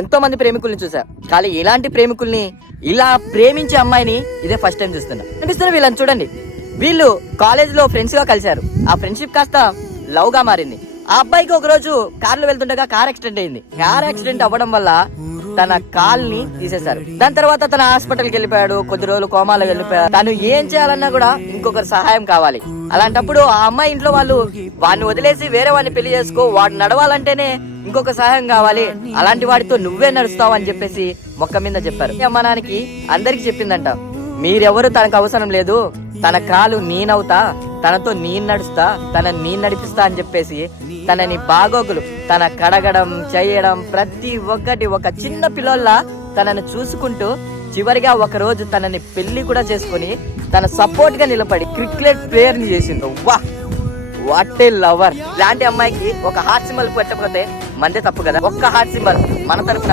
ఎంతో మంది ప్రేమికుల్ని చూసా, కానీ ఇలాంటి ప్రేమికుల్ని, ఇలా ప్రేమించే అమ్మాయిని ఇదే ఫస్ట్ టైం చూస్తున్నా. అనిపిస్తున్నా వీళ్ళని చూడండి. వీళ్ళు కాలేజ్ లో ఫ్రెండ్స్ గా కలిశారు. ఆ ఫ్రెండ్షిప్ కాస్త లవ్ గా మారింది. ఆ అబ్బాయికి ఒక రోజు కార్లో వెళ్తుండగా కార్ యాక్సిడెంట్ అయింది. కార్ యాక్సిడెంట్ అవ్వడం వల్ల తన కాల్ని తీసేశారు. దాని తర్వాత తన హాస్పిటల్కి వెళ్ళిపోయాడు. కొద్ది రోజులు కోమాలో వెళ్ళిపోయాడు. తను ఏం చేయాలన్నా కూడా ఇంకొకరి సహాయం కావాలి. అలాంటప్పుడు ఆ అమ్మాయి ఇంట్లో వాళ్ళు వాడిని వదిలేసి వేరే వాడిని పెళ్లి చేసుకో, వాడు నడవాలంటేనే ఇంకొక సహాయం కావాలి, అలాంటి వాడితో నువ్వే నడుస్తావు అని చెప్పేసి మొక్క మీద చెప్పారు. అమ్మ నాన్నకి అందరికి చెప్పిందంట, మీరెవరు తనకు అవసరం లేదు, తన కాలు నేనవుతా, తనతో నేను నడుస్తా, తనని నడిపిస్తా అని చెప్పేసి తనని బాగోగులు, తన కడగడం చేయడం ప్రతి ఒక్కటి ఒక చిన్న పిల్లోల్లా తనని చూసుకుంటూ చివరిగా ఒక రోజు తనని పెళ్లి కూడా చేసుకుని తన సపోర్ట్ గా నిలబడి క్రికెట్ ప్లేయర్ ని చేసింది. వా, వాట్ ఏ లవర్. ఇలాంటి అమ్మాయికి ఒక హార్ట్ సింబల్ పెట్టకపోతే మందే తప్పు కదా. ఒక్క హార్ట్ సింబల్ మన తరపున